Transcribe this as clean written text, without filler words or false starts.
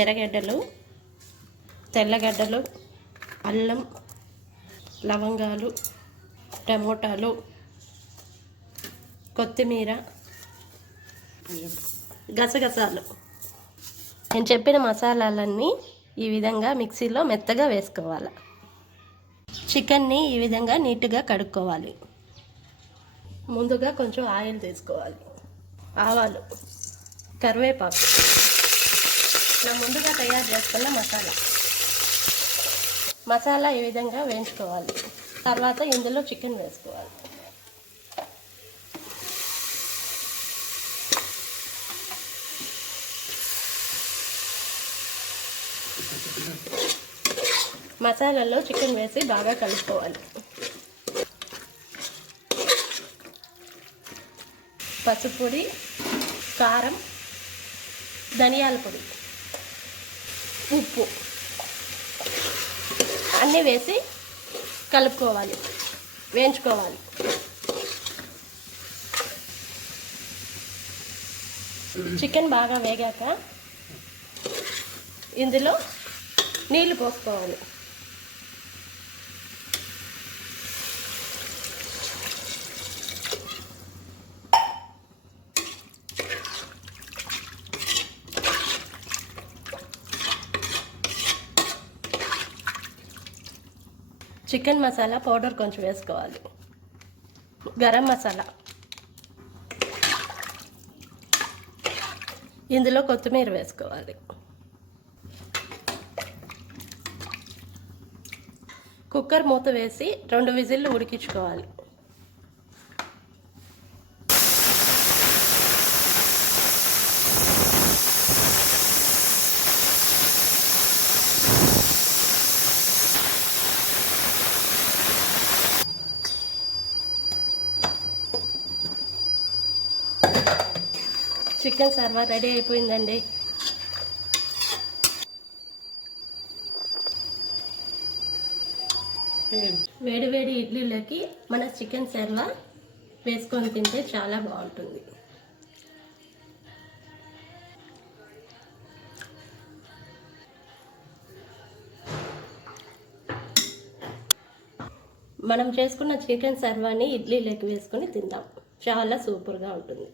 ఎర్రగడ్డలు, తెల్లగడ్డలు, అల్లం, లవంగాలు, టమోటాలు, కొత్తిమీర, గసగసాలు. నేను చెప్పిన మసాలాలన్నీ ఈ విధంగా మిక్సీలో మెత్తగా వేసుకోవాలి. చికెన్ని ఈ విధంగా నీట్గా కడుక్కోవాలి. ముందుగా కొంచెం ఆయిల్ తీసుకోవాలి. ఆవాలు, కరివేపాకు, ఇలా ముందుగా తయారు చేసుకున్న మసాలా ఈ విధంగా వేయించుకోవాలి. తర్వాత ఇందులో చికెన్ వేసుకోవాలి. మసాలాలో చికెన్ వేసి బాగా కలుపుకోవాలి. పసుపు పొడి, కారం, ధనియాల పొడి, ఉప్పు అన్నీ వేసి కలుపుకోవాలి, వేయించుకోవాలి. చికెన్ బాగా వేగాక ఇందులో నీళ్లు పోసుకోవాలి. చికెన్ మసాలా పౌడర్ కొంచెం వేసుకోవాలి. గరం మసాలా, ఇందులో కొత్తిమీర వేసుకోవాలి. కుక్కర్ మూత వేసి 2 విజిల్లు ఉడికించుకోవాలి. చికెన్ సర్వర్ రెడీ అయిపోయిందండి. వేడి వేడి ఇడ్లీలోకి మన చికెన్ సర్వా వేసుకొని తింటే చాలా బాగుంటుంది. మనం చేసుకున్న చికెన్ సర్వాని ఇడ్లీలోకి వేసుకొని తిందాం. చాలా సూపర్గా ఉంటుంది.